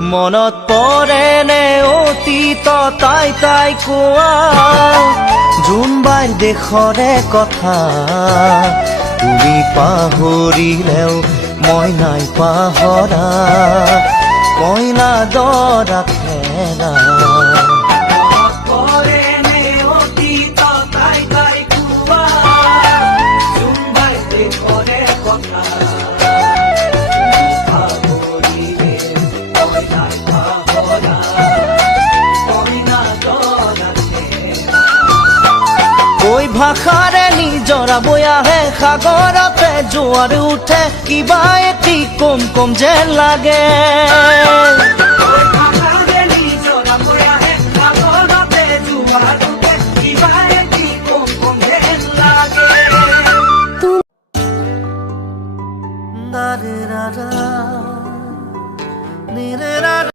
মনত পৰেনে অতীত তাই তাই কোৱা জোনবাইৰ দেশৰে কথা তুমি পাহৰিলেও মই নাই পাহৰা কইনা দৰা খেলা কৈ ভাষাৰে নিজৰা বৈ আহে সাগৰতে জোৱাৰ উঠে কিবা এটি কম কম যেন লাগে रा रा रा रा रा